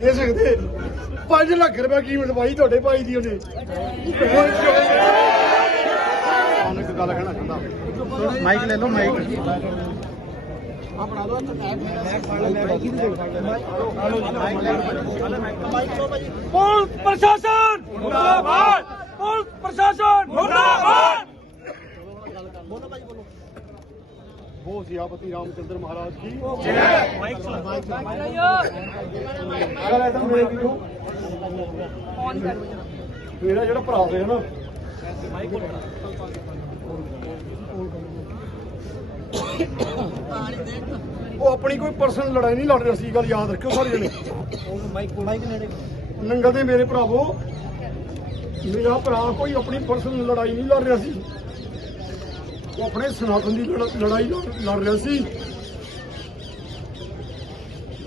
ਦੇ ਸਕਦੇ। 5 ਲੱਖ ਰੁਪਏ ਕੀਮਤ ਪਾਈ ਤੁਹਾਡੇ ਭਾਈ ਦੀ ਉਹਨੇ ਉਹਨੇ ਇੱਕ ਗੱਲ ਕਹਿਣਾ ਚਾਹੁੰਦਾ। ਮਾਈਕ ਲੈ ਲਓ ਮਾਈਕ ਪੁਲਿਸ ਪ੍ਰਸ਼ਾਸਨ! ਮੁਰਦਾਬਾਦ! ਪੁਲਿਸ ਪ੍ਰਸ਼ਾਸਨ! ਹੋ ਸਿਆਪਤੀ ਰਾਮਚੰਦਰ ਮਹਾਰਾਜ ਕੀ? ਅਗਰ ਐਸਾ ਮੇਰੇ ਵੀਰੋ, ਮੇਰਾ ਜਿਹੜਾ ਭਰਾ ਹੈ ਨਾ, ਉਹ ਆਪਣੀ ਕੋਈ ਪਰਸਨਲ ਲੜਾਈ ਨਹੀਂ ਲੜ ਰਿਹਾ ਸੀ ਗੱਲ ਯਾਦ ਰੱਖਿਓ ਸਾਰੇ ਜਣੇ। ਨੰਗਲ ਦੇ ਮੇਰੇ ਭਰਾਵੋ ਮੇਰਾ ਭਰਾ ਕੋਈ ਆਪਣੀ ਪਰਸਨਲ ਲੜਾਈ ਨਹੀਂ ਲੜ ਰਿਹਾ ਸੀ। ਉਹ ਆਪਣੇ ਸਨਾਤਨ ਦੀ ਲੜ- ਲੜਾਈ ਲੜ ਲੜ ਰਿਹਾ ਸੀ।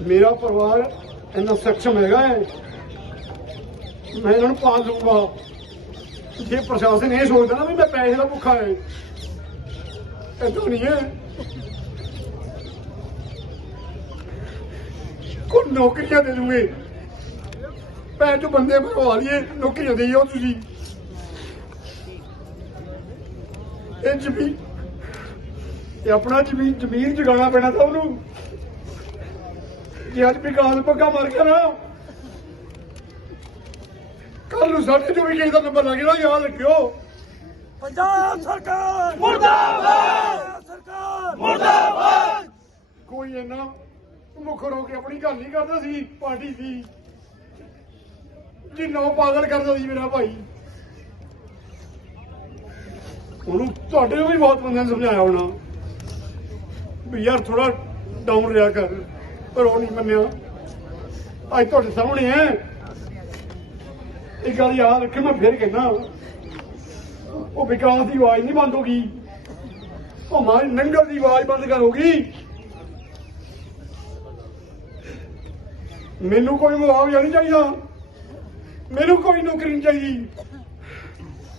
ਮੇਰਾ ਪਰਿਵਾਰ ਇੰਨਾ ਸક્ષਮ ਹੈਗਾ ਹੈ। ਮੈਂ ਇਹਨਾਂ ਨੂੰ ਪਾਲ ਲੂੰਗਾ ਜੇ ਪ੍ਰਸ਼ਾਸਨ ਇਹ ਸੋਚਦਾ ਨਾ ਵੀ ਮੈਂ ਪੈਸੇ ਦਾ ਭੁੱਖਾ ਹੈ ਏਦਾਂ ਨਹੀਂ ਹੈ। ਕੋਈ ਨੌਕਰੀਆਂ ਦੇ ਦੂਗੇ। ਪੈ ਤੋਂ ਬੰਦੇ ਮਰਵਾ ਲਈਏ, ਨੌਕਰੀਆਂ ਦੇ ਜਾਓ ਤੁਸੀਂ। ਇਹ ਜ਼ਮੀਨ ਇਹ ਆਪਣਾ ਜ਼ਮੀਨ ਜ਼ਮੀਨ ਜਗਾਉਣਾ ਪੈਣਾ ਤਾਂ ਉਹਨੂੰ। ਜੇ ਅੱਜ ਵਿਕਾਸ ਪੱਕਾ ਮਰ ਗਿਆ ਨਾ ਕੱਲ ਨੂੰ ਸਾਡੇ ਚੋਂ ਵੀ ਕਿਸੇ ਦਾ ਨੰਬਰ ਲੱਗ ਜਾਣਾ ਯਾਦ ਰੱਖਿਓ। ਪੰਜਾਬ ਸਰਕਾਰ! ਮੁਰਦਾਬਾਦ! ਸਰਕਾਰ! ਮੁਰਦਾਬਾਦ! ਕੋਈ ਇੰਨਾ ਮੁਖਰ ਹੋ ਕੇ ਆਪਣੀ ਗੱਲ ਨਹੀਂ ਕਰਦਾ ਸੀ ਪਾਰਟੀ ਸੀ ਜਿੰਨਾ ਪਾਗਲ ਕਰਦਾ ਸੀ ਮੇਰਾ ਭਾਈ। ਉਹਨੂੰ ਤੁਹਾਡੇ ਵੀ ਬਹੁਤ ਬੰਦਿਆਂ ਨੇ ਸਮਝਾਇਆ ਹੋਣਾ ਵੀ ਯਾਰ ਥੋੜਾ ਡਾਊਨ ਰਿਹਾ ਕਰ, ਪਰ ਉਹ ਨਹੀਂ ਮੰਨਿਆ। ਅੱਜ ਤੁਹਾਡੇ ਸਾਹਮਣੇ ਹੈ। ਇਹ ਗੱਲ ਯਾਦ ਰੱਖਿਓ, ਮੈਂ ਫਿਰ ਕਹਿੰਦਾ, ਉਹ ਵਿਕਾਸ ਦੀ ਆਵਾਜ਼ ਨਹੀਂ ਬੰਦ ਹੋ ਗਈ। ਉਹ ਮਾਰ ਨੰਗਲ ਦੀ ਆਵਾਜ਼ ਬੰਦ ਕਰ ਗਈ। ਮੈਨੂੰ ਕੋਈ ਮੁਆਵਜ਼ਾ ਨਹੀਂ ਚਾਹੀਦਾ। ਮੈਨੂੰ ਕੋਈ ਨੌਕਰੀ ਨਹੀਂ ਚਾਹੀਦੀ।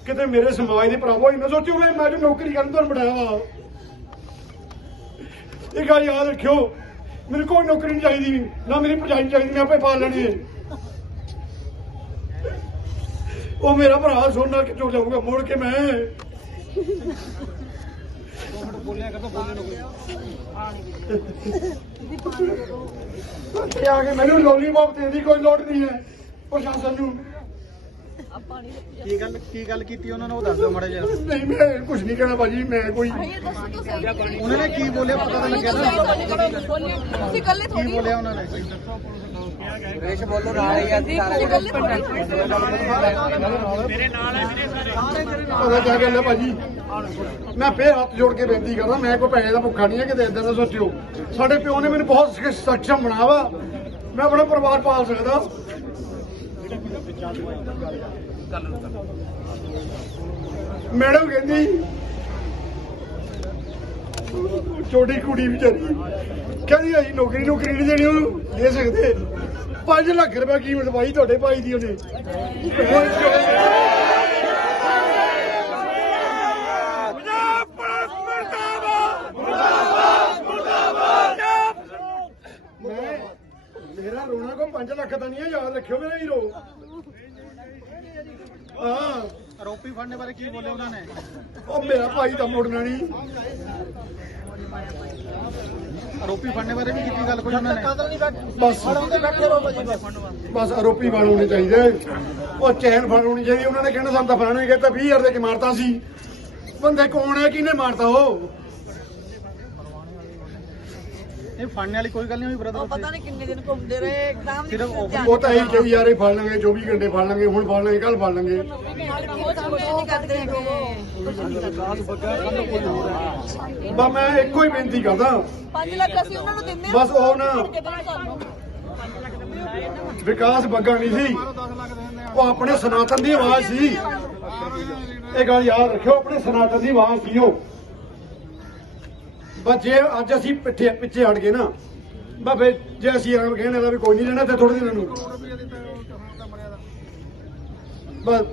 ਕਿਤੇ ਮੇਰੇ ਸਮਾਜ ਦੇ ਭਰਾਵੋ ਇਹਨਾਂ ਸੋਚਿਓ ਮੈਂ ਮੈਂ ਜੋ ਨੌਕਰੀ ਕਰਨ ਤੋਂ ਬਣਾਇਆ ਵਾ ਇਹ ਗੱਲ ਯਾਦ ਰੱਖਿਓ, ਮੈਨੂੰ ਕੋਈ ਨੌਕਰੀ ਨਹੀਂ ਚਾਹੀਦੀ, ਨਾ ਮੇਰੀ ਭਜਾਈ ਚਾਹੀਦੀ, ਮੈਂ ਆਪੇ ਪਾਲ ਲੈਣੀ ਹੈ। ਉਹ ਮੇਰਾ ਭਰਾ ਸੋਨਾ ਕਿੱਥੋਂ ਜਾਊਗਾ, ਮੋੜ ਕੇ ਮੈਂ। ਤੇ ਆ ਕੇ ਮੈਨੂੰ ਲੋਲੀਪੌਪ ਦੇਣ ਦੀ ਕੋਈ ਲੋੜ ਨਹੀਂ ਹੈ, ਪ੍ਰਸ਼ਾਸਨ ਨੂੰ। ਕੀ ਗੱਲ ਕੀ ਗੱਲ ਕੀਤੀ ਉਹਨਾਂ ਨੇ? ਉਹ ਦੱਸ ਦਿਓ ਮਾੜਾ ਜਿਹਾ। ਨਹੀਂ ਮੈਂ ਕੁਝ ਨਹੀਂ ਕਹਿਣਾ ਭਾਜੀ ਮੈਂ ਕੋਈ ਉਹਨਾਂ ਨੇ ਕੀ ਬੋਲਿਆ ਪਤਾ ਤਾਂ ਲੱਗਿਆ ਨਾ। ਤੁਸੀਂ ਕੱਲੇ ਕੀ ਥੋੜੀ ਬੋਲਿਆ ਉਹਨਾਂ ਨੇ? ਤੁਸੀਂ ਕੱਲੇ ਥੋੜੀ ਪਤਾ ਕਿਆ ਗੱਲ ਹੈ ਭਾਜੀ? ਮੈਂ ਫੇਰ ਹੱਥ ਜੋੜ ਕੇ ਬੇਨਤੀ ਕਰਦਾ ਮੈਂ ਕੋਈ ਪੈਸੇ ਦਾ ਭੁੱਖਾ ਨਹੀਂ ਹੈ ਕਿਤੇ ਇਦਾਂ ਦਾ ਸੋਚਿਓ। ਸਾਡੇ ਪਿਓ ਨੇ ਮੈਨੂੰ ਬਹੁਤ ਸ- ਸક્ષਮ ਬਣਾਇਆ ਵਾ। ਮੈਂ ਆਪਣਾ ਪਰਿਵਾਰ ਪਾਲ ਸਕਦਾ। ਮੈਡਮ ਕਹਿੰਦੀ, ਛੋਟੀ ਕੁੜੀ ਵਿਚਾਰੀ। ਕਹਿੰਦੀ, ਅਸੀਂ ਨੌਕਰੀ ਨੌਕਰੀ ਨਹੀਂ ਦੇਣੀ, ਉਹਨੂੰ ਦੇ ਸਕਦੇ। 5 ਲੱਖ ਰੁਪਏ ਕੀਮਤ ਪਾਈ ਤੁਹਾਡੇ ਭਾਈ ਦੀ ਉਹਨੇ ਪੰਜਾਬ ਪੁਲਿਸ ਮੁਰਦਾਬਾਦ ਮੁਰਦਾਬਾਦ ਮੁਰਦਾਬਾਦ ਮੈਂ ਮੇਰਾ ਰੋਣਾ ਕੋ 5 ਲੱਖ ਦਾ ਨਹੀਂ ਹੈ ਯਾਦ ਰੱਖਿਓ ਮੇਰਾ ਹੀਰੋ ਹਾਂ। ਆਰੋਪੀ ਫੜਨੇ ਬਾਰੇ ਕੀ ਬੋਲਿਆ ਉਹਨਾਂ ਨੇ? ਉਹ ਮੇਰਾ ਭਾਈ ਤਾਂ ਮੁੜਨਾ ਨਹੀਂ। ਆਰੋਪੀ ਫੜਨੇ ਬਾਰੇ ਵੀ ਕੀਤੀ ਗੱਲ ਕੋਈ ਉਹਨਾਂ ਨੇ? ਬਸ। ਬਸ। ਆਰੋਪੀ ਬਣ ਹੋਣੇ ਚਾਹੀਦੇ। ਉਹ ਚੈਨ ਫੜ ਹੋਣੀ ਚਾਹੀਦੀ। ਉਹਨਾਂ ਨੇ ਕਹਿਣਾ ਸਾਨੂੰ ਤਾਂ ਫਲਾਣੇ ਕਹਿੰਦਾ 20000 ਦੇ ਕੇ ਮਾਰਤਾ ਸੀ। ਬੰਦੇ ਕੌਣ ਹੈ? ਕਿਹਨੇ ਮਾਰਤਾ ਉਹ? ਇਹ ਫੜਨੇ ਵਾਲੀ ਕੋਈ ਗੱਲ ਨਹੀਂ ਹੋਈ ਬ੍ਰਦਰ ਪਤਾ ਨਹੀਂ ਕਿੰਨੇ ਦਿਨ ਘੁੰਮਦੇ ਰਹੇ ਇੱਕਦਮ ਸਿਰਫ ਉਹ- ਉਹ ਤਾਂ ਇਹੀ ਕਹੀ ਯਾਰ ਇਹ ਫੜ ਲਾਂਗੇ 24 ਘੰਟੇ ਫੜ ਲਾਂਗੇ ਹੁਣ ਫੜ ਲਾਂਗੇ ਕੱਲ ਫੜ ਲਾਂਗੇ। ਨਹੀਂ ਕਰਦੇ ਬਸ ਮੈਂ ਇੱਕੋ ਹੀ ਬੇਨਤੀ ਕਰਦਾ। 5 ਲੱਖ ਅਸੀਂ ਉਹਨਾਂ ਨੂੰ ਦਿੰਦੇ ਬਸ ਉਹ ਨਾ ਵਿਕਾਸ ਬੱਗਾ ਨਹੀਂ ਸੀ। ਉਹ ਆਪਣੇ ਸਨਾਤਨ ਦੀ ਆਵਾਜ਼ ਸੀ। ਇਹ ਗੱਲ ਯਾਦ ਰੱਖਿਓ ਆਪਣੇ ਸਨਾਤਨ ਦੀ ਆਵਾਜ਼ ਸੀ ਉਹ। ਬਸ ਜੇ ਅੱਜ ਅਸੀਂ ਪਿੱਛੇ ਪਿੱਛੇ ਹਟ ਗਏ ਨਾ ਬਸ ਫਿਰ ਜੇ ਅਸੀਂ ਇਹਨਾਂ ਕਹਿਣ ਵਾਲਾ ਵੀ ਕੋਈ ਨਹੀਂ ਲੈਣਾ ਤੇ ਥੋੜੇ ਦਿਨਾਂ ਨੂੰ। ਬਸ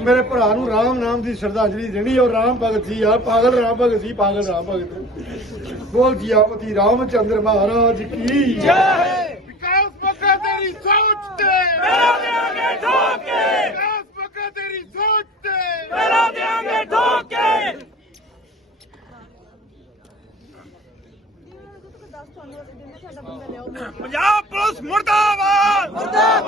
ਮੇਰੇ ਭਰਾ ਨੂੰ ਰਾਮ ਨਾਮ ਦੀ ਸ਼ਰਧਾਂਜਲੀ ਦੇਣੀ ਔਰ ਰਾਮ ਭਗਤ ਸੀ ਯਾਰ ਪਾਗਲ ਰਾਮ ਭਗਤ ਸੀ ਪਾਗਲ ਰਾਮ ਭਗਤ। ਬੋਲ ਜੀ ਆ ਰਾਮ ਚੰਦਰ ਮਹਾਰਾਜ ਕੀ। ਜੈ ਵਿਕਾਸ ਬੱਗਾ ਤੇਰੀ ਸੌ ਸਾਨੂੰ ਅਸੀਂ ਦਿੰਦੇ ਸਾਡਾ ਬੰਦਾ ਲਿਆਓ। ਪੰਜਾਬ ਪੁਲਿਸ ਮੁਰਦਾਬਾਦ! ਮੁਰਦਾਬਾਦ!